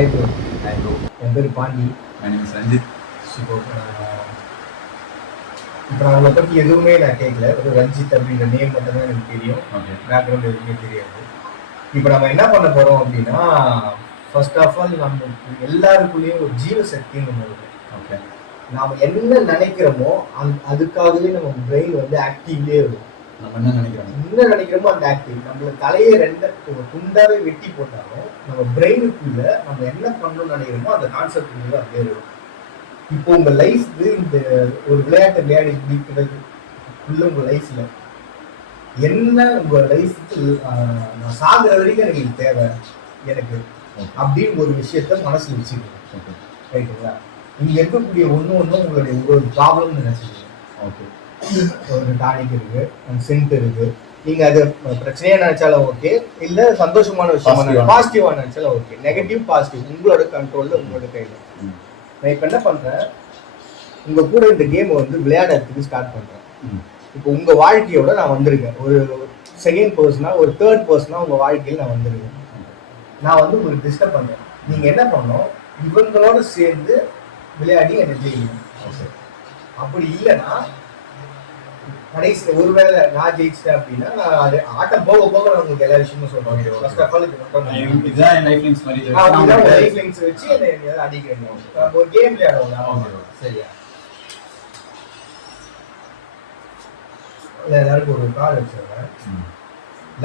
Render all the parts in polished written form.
Hi bro. Hi bro. என் பேர் Pandi. My name is Ranjith. இப்போ நான் உங்களை பற்றி எதுவுமே நான் கேட்கல. ஒரு ரஞ்சித் அப்படின்ற நேம் மட்டும் தான் எனக்கு தெரியும். ஓகே. பேக்ரவுண்ட் எதுவுமே தெரியாது. இப்போ நம்ம என்ன பண்ண போகிறோம் அப்படின்னா, ஃபர்ஸ்ட் ஆஃப் ஆல் நம்ம எல்லாருக்குள்ளேயும் ஒரு ஜீவசக்தின்னு ஒன்று இருக்கு. ஓகே. நாம் என்ன நினைக்கிறோமோ அதுக்காகவே நம்ம பிரெயின் வந்து ஆக்டிவ்லேயே இருக்கும். நம்ம என்ன நினைக்கிறோமோ அந்த ஆக்டிவ். நம்மள தலையை துண்டாவே வெட்டி போட்டாலும் நம்ம பிரெயினுக்குள்ள நம்ம என்ன பண்ணணும்னு நினைக்கிறோமோ அந்த கான்செப்ட் அப்படியே இருக்கும். இப்போ உங்க லைஃப்க்கு இந்த ஒரு விளையாட்டு விளையாடி முடிக்கிறது உள்ள உங்க லைஃப்ல என்ன உங்க லைஃப்க்கு நான் சாகுற வரைக்கும் எனக்கு இது தேவை எனக்கு அப்படின்னு ஒரு விஷயத்த மனசுல வச்சுக்கணும். ரைட்டுங்களா? இங்க இருக்கக்கூடிய ஒன்றும் உங்களுடைய ஒரு ப்ராப்ளம்னு நினைச்சிருக்கீங்க. ஓகே. ஒரு டானிக் இருக்கு, சென்ட் இருக்கு. நீங்க அது பிரச்சனையா நினைச்சாலும் ஓகே, இல்ல சந்தோஷமான விஷயமா பாசிட்டிவா நினைச்சாலும் ஓகே. நெகட்டிவ் பாசிட்டிவ் உங்களோட கண்ட்ரோல்ல, உங்களோட கையில. நான் இப்ப என்ன பண்றேன், உங்க கூட இந்த கேம் வந்து விளையாடுறதுக்கு ஸ்டார்ட் பண்றேன். இப்போ உங்க வாழ்க்கையோட நான் வந்திருக்கேன். ஒரு செகண்ட் பர்சனா, ஒரு தேர்ட் பர்சனா உங்க வாழ்க்கையில் நான் வந்திருக்கேன். நான் வந்து உங்களுக்கு டிஸ்டர்ப் பண்றேன். நீங்க என்ன பண்ணணும், இவங்களோட சேர்ந்து விளையாடி என்ன ஜெயிக்கணும். அப்படி இல்லைன்னா கடைசியில் ஒருவேளை நான் ஜெயிச்சிட்டேன் அப்படின்னா நான் அது ஆட்டம் போக போக நான் உங்களுக்கு எல்லா விஷயமும் சொல்றேன். ஃபர்ஸ்ட் ஆஃப் ஆல் இதுதான் என் லைஃப் லைன்ஸ் மாதிரி லைஃப் லைன்ஸ் வச்சு என்ன அடிக்கிறேன். ஒரு கேம் விளையாடுவோம். சரியா? எல்லாருக்கும் ஒரு கால் வச்சிருக்கேன்.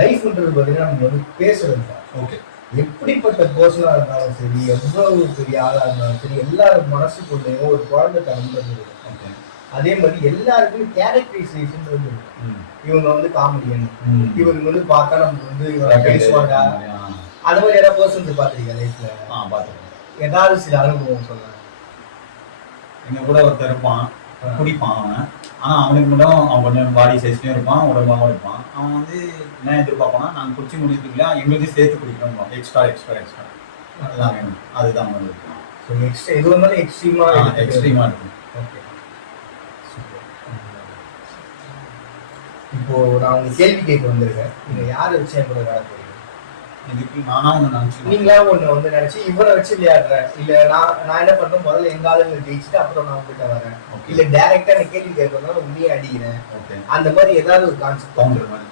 லைஃப்ன்றது பார்த்தீங்கன்னா நம்ம வந்து பேசுறது தான். ஓகே. எப்படிப்பட்ட பர்சனாக இருந்தாலும் சரி, எவ்வளவு பெரிய ஆளாக இருந்தாலும் சரி, எல்லாரும் மனசுக்குள்ளேயும் ஒரு குழந்தை தன்மை இருக்கும். அதே மாதிரி எல்லாருக்கும் கேரக்டரைசேஷன் வந்து இவங்க வந்து காமெடியன், இவங்க வந்து பார்த்தா நமக்கு வந்து பேசுவாங்க. அது மாதிரி ஏதாவது பர்சன்ஸ் பார்த்துருக்கீங்க லைஃப்ல? ஏதாவது சில அனுபவம் சொல்லுங்க. எங்க கூட ஒருத்தர் இருப்பான், குடிப்பான் அவன். ஆனால் அவனுக்கு மட்டும் அவன் கொஞ்சம் பாடி சைஸ்லையும் இருப்பான், உடம்பாகவும் இருப்பான். அவன் வந்து என்ன எதிர்பார்ப்பான்னா, நாங்கள் குடிச்சு முடிக்கிறதுக்குள்ள எங்களுக்கு சேர்த்து குடிக்கணும், எக்ஸ்ட்ரா அதுதான் வேணும். அதுதான் அவனுக்கு இருக்கும். ஸோ எக்ஸ்ட்ரா எது வந்தாலும் எக்ஸ்ட்ரீமாக இருக்கும். ஓகே. இப்போ நான் உங்க கேள்வி கேட்க வந்திருக்கேன். நீங்க யாரை வச்சு என் கூட விளையாட போறீங்க? இதுக்கு நானா ஒன்று நினச்சி, நீங்களா ஒன்று வந்து நினைச்சு இவரை வச்சு விளையாடுறேன். இல்ல நான் என்ன பண்றேன், முதல்ல எங்க ஆளுங்க ஜெயிச்சுட்டு அப்புறம் நான் உங்ககிட்ட வரேன். இல்ல டைரக்டா எனக்கு கேள்வி கேட்கறதுனால உண்மையே அடிக்கிறேன். ஓகே. அந்த மாதிரி ஏதாவது ஒரு கான்செப்ட் பவுண்டர் மாதிரி.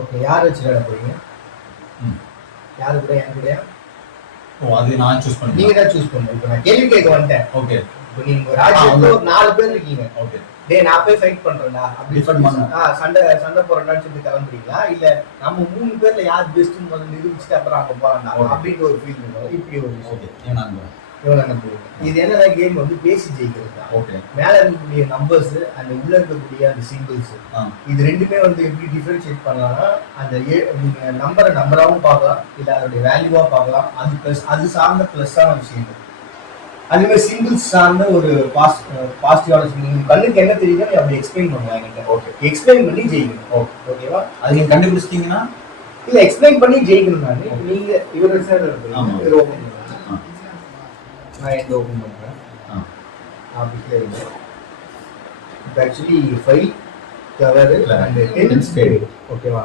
ஓகே. யார் வச்சு விளையாட போறீங்க? யாரு கூட? என் கூட? அது நான் சூஸ் பண்ணேன். நீங்க தான் சூஸ் பண்ணணும். இப்போ நான் கேள்வி கேட்க வந்துட்டேன். ஓகே. இப்போ நீங்க ஒரு ராஜ்யத்துல ஒரு 4 பேர் இருக்கீங்க. ஓகே. டேய் நான் போய் ஃபைட் பண்றேன்டா அப்படி பண்ணா சண்டை போறேன்டான்னு சொல்லி கிளம்புறீங்களா? இல்ல நம்ம 3 பேர்ல யார் பெஸ்ட்னு வந்து நிரூபிச்சுட்டு அப்புறம் அங்க போறான்டா அப்படின்னு ஒரு ஃபீல் இருக்கும். இப்படி ஒரு விஷயம் இது என்னன்னா கேம் வந்து பேசி ஜெயிக்கிறது தான். ஓகே. மேல இருக்கக்கூடிய நம்பர்ஸ் அந்த உள்ள இருக்கக்கூடிய அந்த சிம்பிள்ஸ் இது ரெண்டுமே வந்து எப்படி டிஃபரன்ஷியேட் பண்ணலாம்னா, அந்த நீங்க நம்பரை நம்பராகவும் பார்க்கலாம், இல்லை அதோடைய வேல்யூவா பார்க்கலாம். அது பிளஸ், அது சார்ந்த பிளஸ்ஸான விஷயங்கள். அதே மாதிரி சிம்பிள்ஸ் சார்ந்த ஒரு பாசிட்டிவான சிம்பிள். கண்ணுக்கு என்ன தெரியுதோ நீ அப்படி எக்ஸ்பிளைன் பண்ணுவாங்க என்கிட்ட. ஓகே. எக்ஸ்பிளைன் பண்ணி ஜெயிக்கணும். ஓகேவா? அது நீங்க கண்டுபிடிச்சிட்டீங்கன்னா இல்ல எக்ஸ்பிளைன் பண்ணி ஜெயிக்கணும். நீங்க இவரோட சார் ஓகே. நான் எந்த ஓப்பன் பண்ணுறேன். அப்படியே இப்போ ஆக்சுவலி 5 கவர் அண்ட் 10 ஸ்பேடு. ஓகேவா?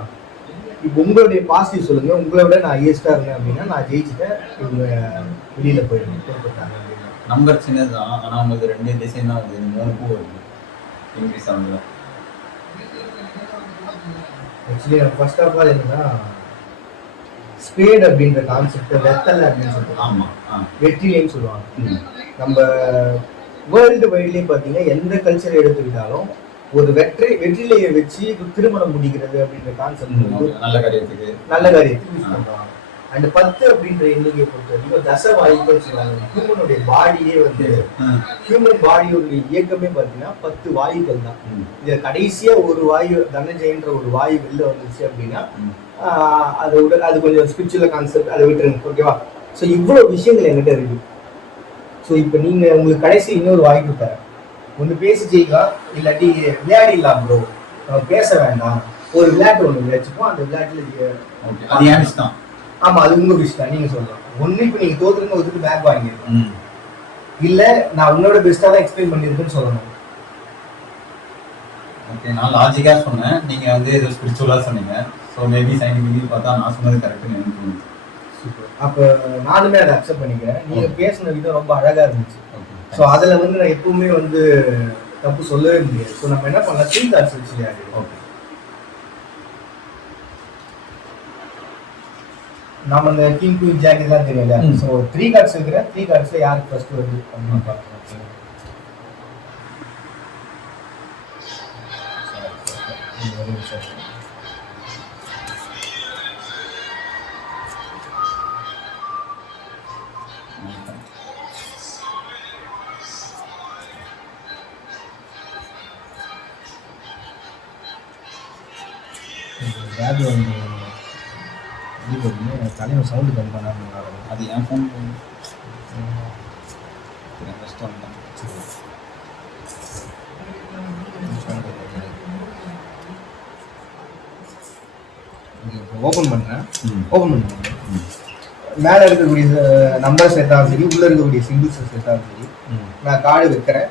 இப்போ உங்களுடைய பாசிட்டிவ் சொல்லுங்கள். உங்களை விட நான் ஹையஸ்டாக இருந்தேன் அப்படின்னா நான் ஜெயிச்சுட்டேன், இவங்க வெளியில் போயிடுங்க போட்டாங்க அப்படின்னா. நம்பர் சின்னது தான், ஆனால் உங்களுக்கு 2 டிசைன் தான் வருது, 3 பூ வருது, இன்க்ரீஸ் ஆகுது. ஆக்சுவலி நம்ம ஃபர்ஸ்ட் ஆஃப் ஆல் என்னன்னா, ஸ்பேட் அப்படின்ற கான்செப்டை வெத்தலை அப்படின்னு சொல்லுவாங்க. ஆமாம், வெற்றிலைன்னு சொல்லுவாங்க. நம்ம வேர்ல்டு வைட்லேயே பார்த்தீங்கன்னா எந்த கல்ச்சர் எடுத்துக்கிட்டாலும் ஒரு வெற்றிலையை வச்சு திருமணம் முடிக்கிறது அப்படின்ற கான்செப்ட் நல்ல காரியத்துக்கு யூஸ் பண்ணுவாங்க. அண்ட் 10 அப்படின்ற எண்ணிக்கையை பொறுத்த வரைக்கும் தச வாயுக்கள் சொல்லுவாங்க. ஹியூமனுடைய பாடியே வந்து ஹியூமன் பாடியோடைய இயக்கமே பார்த்தீங்கன்னா 10 வாயுக்கள் தான். இதில் கடைசியாக ஒரு வாயு தனஞ்சயன்ற ஒரு வாயு வெளில வந்துச்சு அப்படின்னா அது கொஞ்சம் ஸ்பிரிச்சுவல் கான்செப்ட், அதை விட்டுருங்க. ஓகேவா? ஸோ இவ்வளோ விஷயங்கள் என்கிட்ட இருக்கு. ஸோ இப்போ நீங்கள் உங்களுக்கு கடைசி இன்னொரு வாய்ப்பு தரேன். ஒன்று பேசி ஜெயிக்கலாம், இல்லாட்டி விளையாடிடலாம் ப்ரோ, பேச வேண்டாம். ஒரு விளையாட்டு ஒன்று விளையாச்சுப்போம். அந்த விளையாட்டுல ஆமாம் அது உங்கள் விஷயம் தான், நீங்கள் சொல்லலாம். ஒன்று இப்போ நீங்கள் தோத்துருங்க, ஒதுக்கு பேக் வாங்கிருக்கோம். இல்லை நான் உன்னோட பெஸ்ட்டாக தான் எக்ஸ்பிளைன் பண்ணியிருக்கேன்னு சொல்லணும். ஓகே, நான் லாஜிக்காக சொன்னேன், நீங்கள் வந்து ஏதோ ஸ்பிரிச்சுவலாக சொன்னீங்க. ஸோ மேபி சயின்டிஃபிக்கலி பார்த்தா நான் சொன்னது கரெக்டுன்னு எனக்கு தோணுது. அப்போ நானுமே அதை அக்செப்ட் பண்ணிக்கிறேன். நீங்கள் பேசின விதம் ரொம்ப அழகாக இருந்துச்சு. ஸோ அதில் வந்து நான் எப்பவுமே வந்து தப்பு சொல்லவே முடியாது. ஸோ நம்ம என்ன பண்ணலாம், 3 கார்ட்ஸ் வச்சுலையாது. ஓகே, நம்ம அந்த கிங் குயின் ஜாக் இதெல்லாம் தெரியல. ஸோ 3 கார்ட்ஸ் இருக்கிறேன். 3 கார்ட்ஸில் யாருக்கு ஃபர்ஸ்ட் வருது அப்படின்னு பார்க்கலாம். தலைவர் சவுண்டு கம்மி பண்ணாமல் அது என் ஃபோன் ஓப்பன் பண்ணுறேன். ஓப்பன் பண்ணுறேன். மேலே இருக்கக்கூடிய நம்பர் செட்டாகவும் சரி, உள்ளே இருக்கக்கூடிய சிங்கிள்ஸ் செட்டாகவும் சரி, நான் கார்டு வைக்கிறேன்.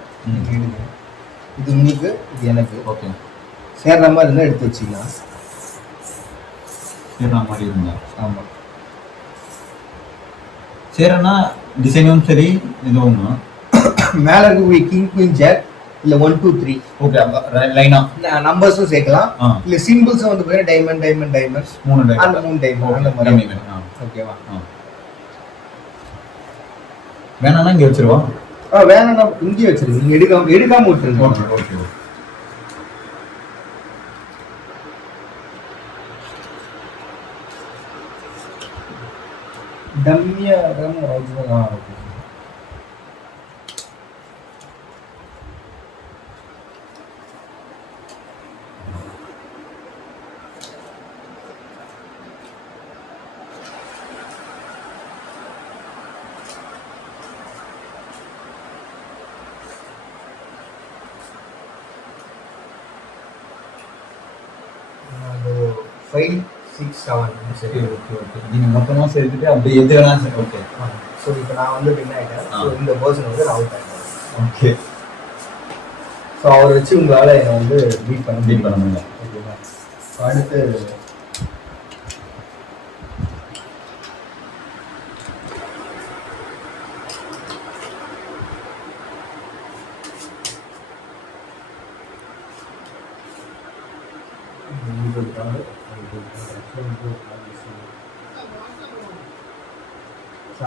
இது உங்களுக்கு, இது எனக்கு. ஓகே, சேர்ற மாதிரி இருந்தால் எடுத்து வச்சுக்கலாம். சேர்ற மாதிரி இருந்தா? ஆமாம். சேர்றனா டிசைனும் சரி இதுவும் மேலே இருக்கக்கூடிய கிங் குயின் ஜாக் இல்லை 1 2 3. ஓகே, லைனா நம்பர்ஸும் சேர்க்கலாம். இல்லை சிம்பிள்ஸும் வந்து பார்த்தீங்கன்னா டைமண்ட் டைமண்ட் டைமண்ட்ஸ் 3 டைமண்ட் அந்த 3 டைமண்ட் அந்த மாதிரி. ஓகேவா? வேணாம்னா இங்கே வச்சிருவோம். வேணாம்னா இங்கேயே வச்சிருங்க. நீங்கள் எடுக்காம விட்டுருங்க. Okay okay. டம்மியா ரம் ஓகே. அது 5 6 7 சரி. Okay okay. நீங்கள் மொத்தமாக சேர்த்துட்டு அப்படி எது வேணா சரி. ஓகே. ஸோ இப்போ நான் வந்து வின் ஆகிட்டேன். ஸோ இந்த பர்சன் வந்து நான் அவுட் ஆகிட்டேன். ஓகே. ஸோ அவரை வச்சு உங்களால் என்னை வந்து பீட் பண்ண முடியல. ஓகேவா? அடுத்து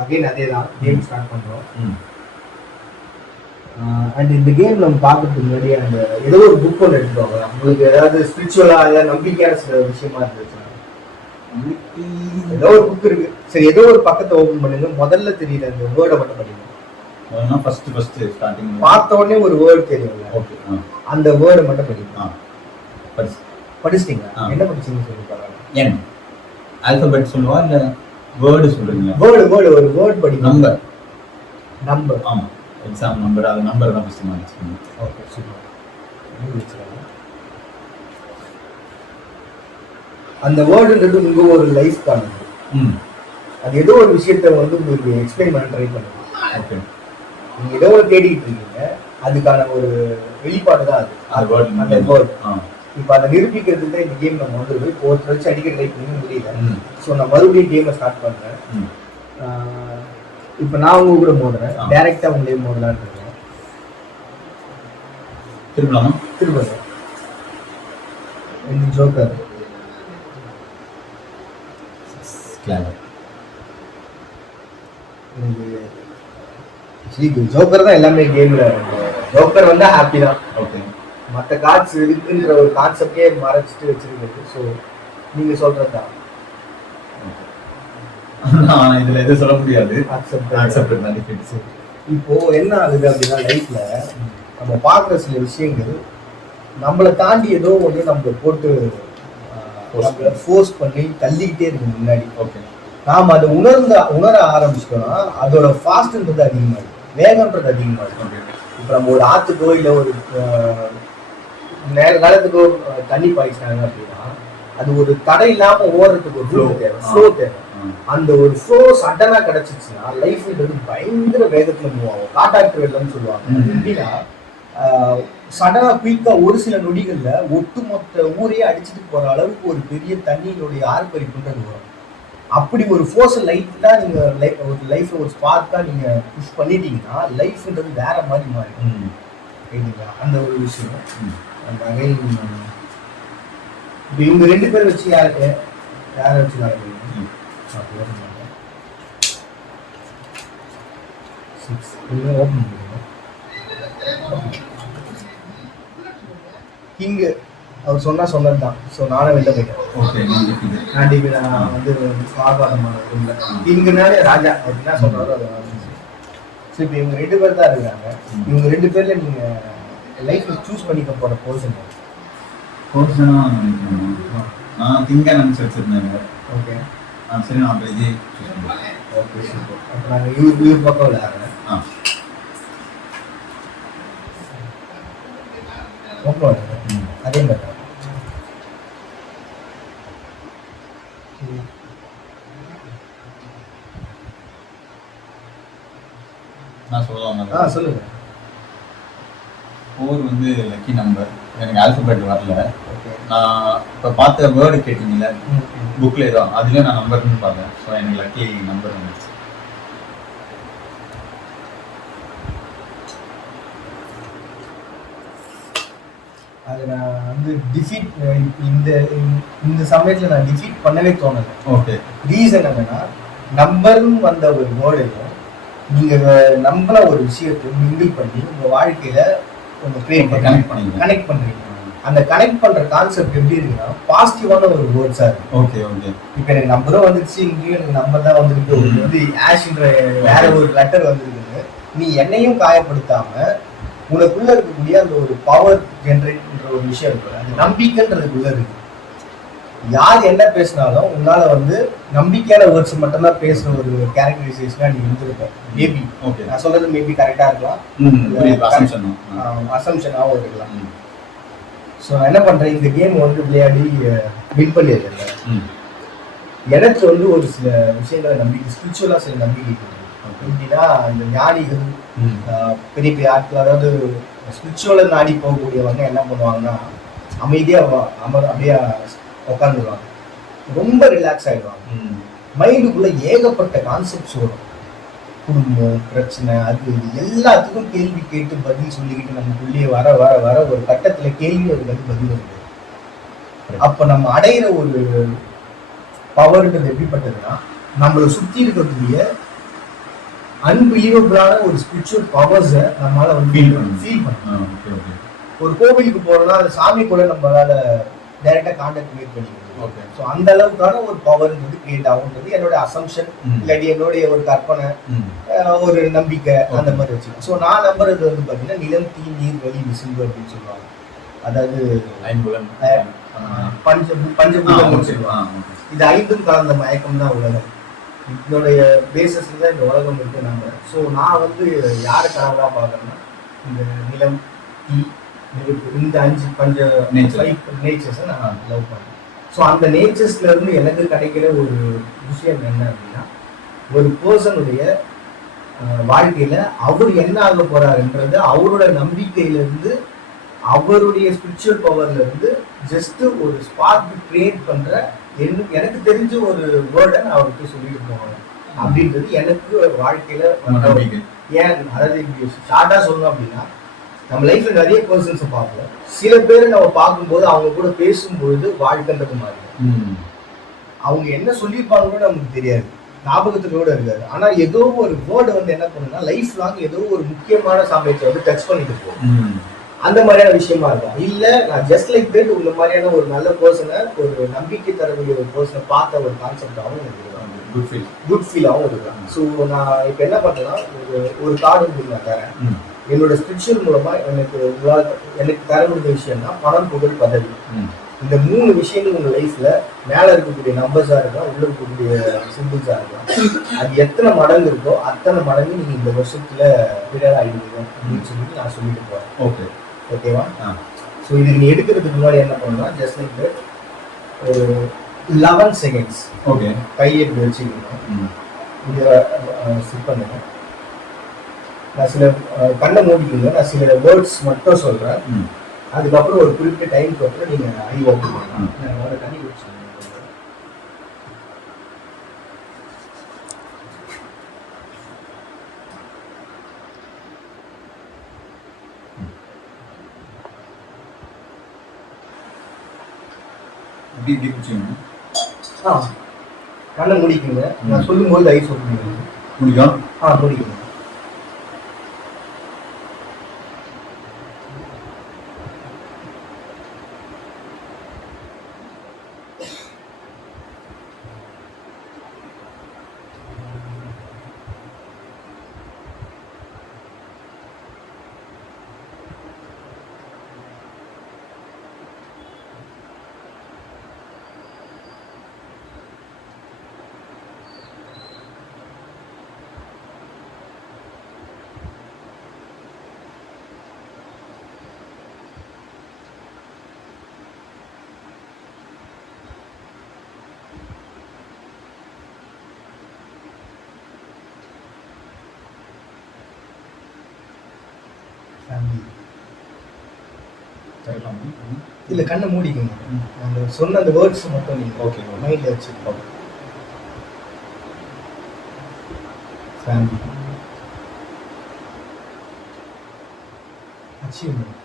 அகைன் அதே தான் கேம் ஸ்டார்ட் பண்ணுறோம். அண்ட் இந்த கேம் நம்ம பார்க்கறதுக்கு முன்னாடி அந்த ஏதோ ஒரு புக் ஒன்று எடுத்துருவாங்க. உங்களுக்கு ஏதாவது ஸ்பிரிச்சுவலாக ஏதாவது நம்பிக்கையான சில விஷயமா இருந்துச்சு, ஏதோ ஒரு புக் இருக்கு. சரி, ஏதோ ஒரு பக்கத்தை ஓப்பன் பண்ணுங்க. முதல்ல தெரியுற அந்த வேர்டை மட்டும் படிங்க. ஃபர்ஸ்ட் ஸ்டார்டிங் பார்த்த உடனே ஒரு வேர்டு தெரியும்ல, ஓகே, அந்த வேர்டை மட்டும் படிங்க. படிச்சிட்டீங்க? என்ன படிச்சீங்கன்னு சொல்லி பாருங்க. ஏன் ஆல்பபெட் சொல்லுவா இல்லை வேர்டு சொல்றீங்களா? வேர்டு ஒரு வேர்ட் படிங்க. நம்பர் ஆமாம், எக்ஸாம் நம்பர். அது நம்பர் தான் ஃபஸ்ட்டு மாதிரி. Okay, super. அந்த வேர்டுன்றது உங்க ஒரு லைஃப் காணுது. அது ஏதோ ஒரு விஷயத்த வந்து உங்களுக்கு எக்ஸ்பிளைன் பண்ண ட்ரை பண்ணுங்க. ஓகே, நீங்க ஏதோ ஒரு தேடிட்டு இருக்கீங்க, அதுக்கான ஒரு வெளிப்பாடு தான் அது. அந்த வேர்டு இப்போ அதை நிரூபிக்கிறதுக்கு தான் இந்த கேம் நம்ம வந்து இப்போ ஒருத்தர் வச்சு அடிக்க ட்ரை பண்ணி முடியல. ஸோ நான் மறுபடியும் கேமை ஸ்டார்ட் பண்ணுறேன். இப்போ நான் உங்க கூட மோதுறேன். டைரெக்டாக உங்களே மோதலான்னு இருக்கேன். திரும்ப இந்த ஜோக்கர் ஜோக்கர் தான் எல்லாமே கேம்ல. ஜோக்கர் வந்தா ஹாப்பி தான். ஓகே, மற்ற கார்ட்ஸ் இருக்குன்ற ஒரு கான்செப்டே மறைச்சிட்டு வச்சிருக்கு. ஸோ நீங்க சொல்றது தான். இதுல எதுவும் சொல்ல முடியாது. இப்போ என்ன ஆகுது அப்படின்னா, லைஃப்ல நம்ம பார்க்குற சில விஷயங்கள் நம்மளை தாண்டி ஏதோ ஒன்று நம்மளை போட்டு ஃபோர்ஸ் பண்ணி தள்ளிக்கிட்டே இருக்கு முன்னாடி. ஓகே, நாம் அதை உணர ஆரம்பிச்சிட்டோம்னா அதோட ஃபாஸ்ட்ன்றது அதிகமாகுது, வேகன்றது அதிகமாகுது. இப்போ நம்ம ஒரு ஆற்றுக்கோ இல்லை ஒரு நிலத்துக்கோ தண்ணி பாய்ச்சிட்டாங்க அப்படின்னா அது ஒரு தடை இல்லாம ஓடுறதுக்கு ஒரு ஃப்ளோ தேவை. அந்த ஒரு ஃப்ளோ சடனா கிடைச்சிச்சுன்னா லைஃப்ன்றது பயங்கர வேகத்துல மூவ் ஆகும். காட்டாற்று வெள்ளம்னு சொல்லுவாங்க. எப்படின்னா சடனாக குயிக்காக ஒரு சில நொடிகளில் ஒட்டுமொத்த ஊரையே அடிச்சுட்டு போகிற அளவுக்கு ஒரு பெரிய தண்ணியினுடைய ஆர்ப்பரிப்புன்றது வரும். அப்படி ஒரு ஃபோர்ஸ் லைட்டாக நீங்கள் ஒரு லைஃப்பில் ஒரு ஸ்பார்க்காக நீங்கள் புஷ் பண்ணிட்டீங்கன்னா லைஃப்ன்றது வேற மாதிரி மாறிடும். சரிங்களா? அந்த ஒரு விஷயம். அந்த அகைன் இப்போ இவங்க 2 பேர் வச்சு யாரை வச்சு நடக்குது? ஓப்பன் பண்ணுங்க. கிங்கு அவர் சொன்னது தான். ஸோ நானும் வெளில போயிட்டேன். நான் வந்து ஆர்ப்பாட்டமான ரூம்ல கிங்குனாலே ராஜா அவர் என்ன சொல்றாரோ அதை. ஸோ இப்போ இவங்க 2 பேர் தான் இருக்காங்க. இவங்க 2 பேர்ல நீங்க லைஃப்ல சூஸ் பண்ணிக்க போற பர்சன் நான் திங்க நினைச்சு வச்சிருந்தேன். ஓகே சரி நான் பேசி ஓகே சூப்பர். அப்போ நாங்கள் இவர் பக்கம் விளையாடுறேன். ஓகே அதே மாதிரி நான் சொல்லலாம். சொல்லுங்க. 4 வந்து லக்கி நம்பர். எனக்கு ஆல்பபெட் வரல. நான் இப்போ பார்த்த வேர்டு கேட்டீங்கல்ல புக்கில் ஏதோ அதுலேயே நான் நம்பர்னு பார்த்தேன். ஸோ எனக்கு லக்கி நம்பர் வந்துச்சு. அது நான் வந்து டிஃபீட் இந்த சமயத்தில் நான் டிஃபீட் பண்ணவே தோணலை. ஓகே. ரீசன் என்னன்னா நம்பர்னு வந்த ஒரு வேர்டையும் நீங்கள் நம்புற ஒரு விஷயத்தை மிங்கிள் பண்ணி உங்கள் வாழ்க்கையில் கனெக்ட் பண்ணுறீங்க. அந்த கனெக்ட் பண்ற கான்செப்ட் எப்படி இருக்குன்னா பாசிட்டிவான ஒரு வேர்ட்ஸா இருக்கு. Okay okay. இப்போ எனக்கு நம்பரும் வந்துருச்சு, இங்கேயும் எனக்கு நம்பர் தான் வந்திருக்கு. வந்து ஆஷ்ன்ற வேற ஒரு லெட்டர் வந்திருக்குன்னு நீ என்னையும் காயப்படுத்தாம உனக்குள்ள இருக்கக்கூடிய அந்த ஒரு பவர் ஜென்ரேட்ன்ற ஒரு விஷயம் இருக்கு. அந்த நம்பிக்கைன்றதுக்குள்ள இருக்கு. யார் என்ன பேசினாலும் உன்னால வந்து நம்பிக்கையான வேர்ட்ஸ் மட்டும்தான் பேசுற ஒரு கேரக்டரைசேஷனா நீ இருந்திருப்ப. மேபி நான் சொல்றது மேபி கரெக்டா இருக்கலாம், அசம்ஷனாவும் இருக்கலாம். ஸோ நான் என்ன பண்ணுறேன், இந்த கேம் வந்து விளையாடி வின் பண்ணிடுறேன். எனக்கு வந்து ஒரு சில விஷயங்களை நம்பிக்கை, ஸ்பிரிச்சுவலாக சில நம்பிக்கை எப்படின்னா இந்த ஞானிகள் பெரிய பெரிய ஆட்கள், அதாவது ஸ்பிரிச்சுவலாக நாடி போகக்கூடியவங்க என்ன பண்ணுவாங்கன்னா அமைதியாக அப்படியே உட்காந்துருவாங்க, ரொம்ப ரிலாக்ஸ் ஆகிடுவாங்க. மைண்டுக்குள்ளே ஏகப்பட்ட கான்செப்ட்ஸ் வரும். குடும்பம் பிரச்சனை அது எல்லாத்துக்கும் கேள்வி கேட்டு பதில் சொல்லிக்கிட்டு நமக்குள்ளேயே வர வர வர ஒரு கட்டத்துல கேள்வி ஒரு பதில் வருது. அப்ப நம்ம அடையிற ஒரு பவர்ன்றது எப்படிப்பட்டதுன்னா நம்மளை சுத்தி இருக்கக்கூடிய அன்பிலீவபிளான ஒரு ஸ்பிரிச்சுவல் பவர்ஸை நம்மளால வந்து ஃபீல் பண்ணலாம். ஒரு கோவிலுக்கு போறோம்னா அந்த சாமி கூட நம்மளால டைரக்டா கான்டாக்ட் கிரியேட் பண்ணிக்கணும். ஸோ அந்த அளவுக்கான ஒரு பவர் வந்து கிரியேட் ஆகுன்றது என்னோட அசம்ஷன், இல்லாட்டி என்னுடைய ஒரு கற்பனை, ஒரு நம்பிக்கை, அந்த மாதிரி வச்சுக்கலாம். ஸோ நான் நம்புறது வந்து பார்த்தீங்கன்னா நிலம், தீ, நீர், வலி, விசும்பு அப்படின்னு சொல்லுவாங்க. அதாவது பஞ்சபூதம் சொல்லுவாங்க. இது 5ம் கலந்த மயக்கம் தான் உலகம். இதனுடைய பேசஸ்ல தான் இந்த உலகம் இருக்கு நாங்க. ஸோ நான் வந்து யாரை கடவுளா பார்க்கறேன்னா இந்த நிலம், தீ, நெருப்பு, இந்த 5 பஞ்ச நேச்சர்ஸை நான் லவ் பண்ணேன். ஸோ அந்த நேச்சர்ஸ்ல இருந்து எனக்கு கிடைக்கிற ஒரு விஷயம் என்ன அப்படின்னா, ஒரு பர்சனுடைய வாழ்க்கையில அவர் என்ன ஆக போறாருன்றது அவரோட நம்பிக்கையில இருந்து, அவருடைய ஸ்பிரிச்சுவல் பவர்ல இருந்து ஜஸ்ட் ஒரு ஸ்பார்க் கிரியேட் பண்ற எனக்கு தெரிஞ்ச ஒரு வேர்டை நான் அவருக்கு சொல்லிட்டு போவேன் அப்படின்றது எனக்கு வாழ்க்கையில ஏன். அதாவது ஷார்ட்டா சொல்லணும் அப்படின்னா, நம்ம லைஃப்ல நிறைய பர்சன்ஸை பார்ப்போம். சில பேரை நம்ம பார்க்கும்போது அவங்க கூட பேசும்பொழுது வாழ்க்கைன்றது மாதிரி அவங்க என்ன சொல்லியிருப்பாங்கன்னு நமக்கு தெரியாது, ஞாபகத்தோட இருக்காது. ஆனா ஏதோ ஒரு வேர்டு வந்து என்ன பண்ணுன்னா லைஃப் லாங் ஏதோ ஒரு முக்கியமான சமயத்தை வந்து டச் பண்ணிட்டு போகும். அந்த மாதிரியான விஷயமா இருக்கும். இல்ல நான் ஜஸ்ட் லைக் தட் இந்த மாதிரியான ஒரு நல்ல பர்சனை, ஒரு நம்பிக்கை தரக்கூடிய ஒரு பர்சனை பார்த்த ஒரு கான்செப்டாகவும் எனக்கு குட் ஃபீலாகவும் இருக்கலாம். ஸோ நான் இப்போ என்ன பண்றேன்னா ஒரு கார்டு உங்களுக்கு நான் தரேன். என்னோட ஸ்பிரிச்சுவல் மூலமா எனக்கு தர முடிஞ்ச விஷயம்னா பணம், புகழ், பதவி. இந்த 3 விஷயங்கள் உங்க லைஃப்ல மேல இருக்கக்கூடிய நம்பர்ஸா இருக்கலாம், உள்ள இருக்கக்கூடிய சிம்பிள்ஸா இருக்கலாம், அது எத்தனை மடங்கு இருக்கோ அத்தனை மடங்கு நீங்க இந்த வருஷத்துல விடல் ஆயிடுவீங்க அப்படின்னு சொல்லிட்டு நான் சொல்லிட்டு போறேன். ஓகேவா? ஸோ இதுக்கு நீ எடுக்கிறதுக்கு முன்னாடி என்ன பண்ணலாம், ஜஸ்ட் லைக் ஒரு 11 செகண்ட்ஸ் ஓகே கையை இப்படி வச்சுக்கணும். இதை சிப் பண்ணுங்க. நான் சில கண்ணை மூடிக்கோங்க, நான் சில வேர்ட்ஸ் மட்டும் சொல்கிறேன். அதுக்கப்புறம் ஒரு குறிப்பிட்ட டைமுக்கு அப்புறம் நீங்கள் ஐ ஓப்பன் பண்ணலாம். நான் முதல்ல தண்ணி குடிச்சேன். இப்படி குடிச்சிங்க. கண்ணை முடிக்குங்க, நான் சொல்லும்போது ஐஸ் ஓப்பன் முடியும். முடிக்குங்க. இல்லை, கண்ணை மூடிக்கோங்க. அந்த சொன்ன அந்த வேர்ட்ஸ் மட்டும் நீங்கள் ஓகே மைண்டில் வச்சுக்கோங்க. Family, achievement,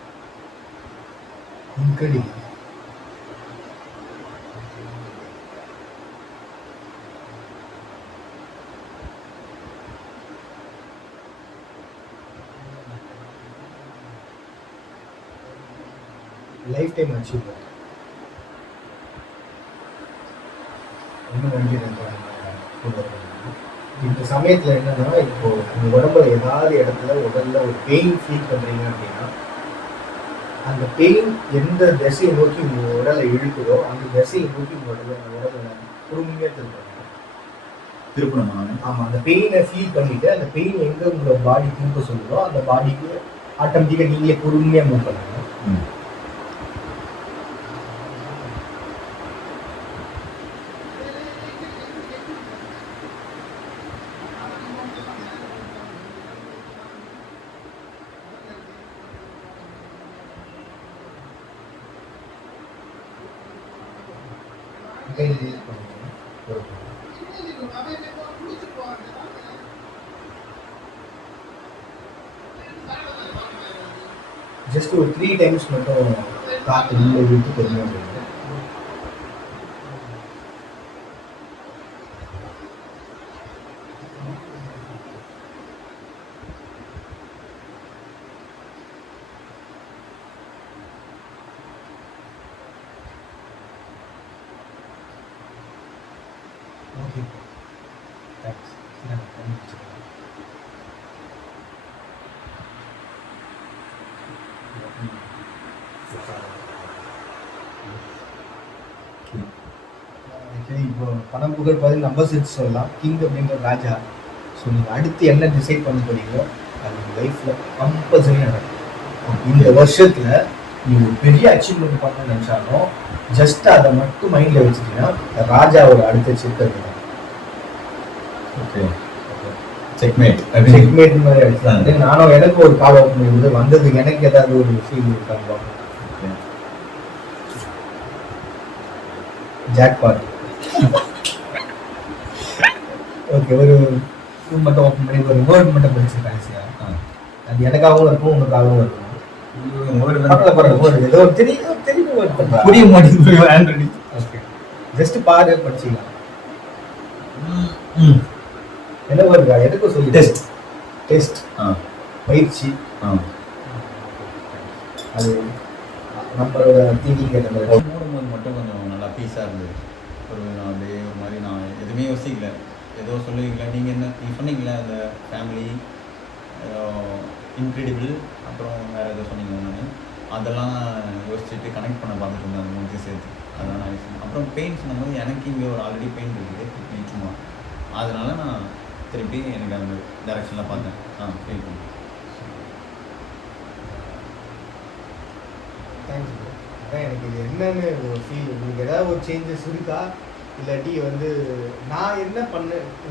incredible, life time achievement. இன்னும் நன்றி இந்த சமயத்தில் என்னன்னா, இப்போ உங்கள் உடம்புல ஏதாவது இடத்துல உடல்ல ஒரு பெயின் ஃபீல் பண்ணுறீங்க அப்படின்னா, அந்த பெயின் எந்த திசையை நோக்கி உங்கள் உடலை இழுக்குதோ அந்த திசையை நோக்கி உங்கள் உடலை பொறுமையாக திருப்பணும். ஆமாம், அந்த பெயினை ஃபீல் பண்ணிவிட்டு அந்த பெயின் எங்கே உங்களை பாடி திரும்ப சொல்லுதோ அந்த பாடிக்கு ஆட்டோமேட்டிக்காக நீங்களே பொறுமையாக மூவ் பண்ணுங்க. ஜஸ்ட் ஒரு 3 டைம்ஸ் மட்டும் காற்று உள்ளே இழுத்து பொறுமையாக போயிடுங்க. Okay, thanks. இப்போ பணம் புகழ் பார்த்து நம்பர்ஸ் வச்சு சொல்லலாம். கிங் அப்படின்ற ராஜா. ஸோ நீங்கள் அடுத்து என்ன டிசைட் பண்ண போறீங்களோ அது உங்கள் லைஃப்பில் கம்பல்சரி நடக்கும். இந்த வருஷத்தில் நீங்கள் பெரிய அச்சீவ்மெண்ட் பண்ண நினச்சாலும் ஜஸ்ட் அதை மட்டும் மைண்டில் வச்சுட்டீங்கன்னா ராஜாவோட அடுத்த சிக்கல். ஓகே, செக்மேட் மாதிரி அடிச்சுதான். நானும் எனக்கு ஒரு கால் ஓப்பன் பண்ணும்போது வந்தது எனக்கு ஏதாவது ஒரு ஃபீல் இருக்காங்க. ஜாக்பாட். ஓகே, ஒரு ஃபோன் மட்டும் ஓப்பன் பண்ணி ஒரு வேர்ட் மட்டும் படிச்சிருக்கேன் சார். அது எனக்காகவும் இருக்கும் உங்களுக்காகவும் இருக்கும். ஏதோ தெரியும் வேர்ட் புரிய மாட்டேங்குது. ஓகே, ஜஸ்ட் பாரு படிச்சிக்கலாம். என்ன வேர்டு எனக்கும் சொல்லி டெஸ்ட் பயிற்சி. அது நம்மளோட திங்கிங் ஏற்ற மாதிரி மூடும்போது மட்டும் கொஞ்சம் நல்லா பீஸாக இருந்தது. நான் அப்படியே ஒரு மாதிரி நான் எதுவுமே யோசிக்கல, ஏதோ சொல்லுவீங்களா நீங்கள் என்ன நீங்கள் சொன்னீங்களே அந்த ஃபேமிலி இன்க்ரெடிபிள் அப்புறம் வேறு ஏதோ சொன்னீங்க ஒன்று, அதெல்லாம் யோசிச்சுட்டு கனெக்ட் பண்ண பார்த்துட்டு இருந்தேன் அந்த மூணு சேர்த்து. அதெல்லாம் நான் யோசிச்சேன். அப்புறம் பெயின் சொன்னபோது எனக்கு இங்கே ஒரு ஆல்ரெடி பெயின் இருக்குது சும்மா, அதனால் நான் திருப்பி எனக்கு அந்த டைரெக்ஷனில் பார்த்தேன். ஃபீல் பண்ணேன். Thanks bro. அதான் எனக்கு இது என்னன்னு ஒரு ஃபீல். உங்களுக்கு ஏதாவது ஒரு சேஞ்சஸ் இருக்கா இல்லாட்டி வந்து நான் என்ன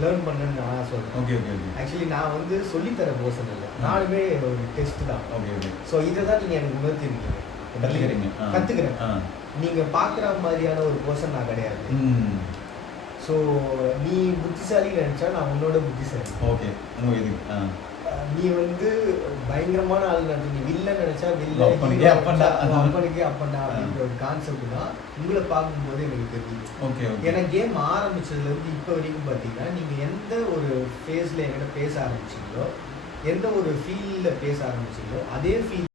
லேர்ன் பண்ணேன்னு நான் சொல்றேன். Okay okay okay. ஆக்சுவலி நான் வந்து சொல்லித்தர பர்சன் இல்லை, நானுமே ஒரு டெஸ்ட் தான். Okay okay. ஸோ இதை தான் நீங்கள் எனக்கு உணர்த்திருக்கீங்க, கற்றுக்கிறீங்க. கற்றுக்கிறேன். நீங்கள் பார்க்குற மாதிரியான ஒரு பர்சன் நான் கிடையாது. ஸோ நீ புத்திசாலி நினச்சா நான் உன்னோட புத்திசாலி. ஓகே. உங்கள் இது நீ வந்து பயங்கரமான ஆள் நினைச்சு, நீ வில்ல நினைச்சா வில்ல, அப்பனுக்கே அப்பன்டா அப்படின்ற ஒரு கான்செப்ட் தான் உங்களை பார்க்கும்போது எனக்கு தெரியுது. Okay okay. ஏன்னா கேம் ஆரம்பிச்சதுலேருந்து இப்போ வரைக்கும் பார்த்தீங்கன்னா நீங்கள் எந்த ஒரு ஃபேஸில் என்கிட்ட பேச ஆரம்பிச்சிங்களோ, எந்த ஒரு ஃபீல்டில் பேச ஆரம்பிச்சிங்களோ அதே ஃபீல்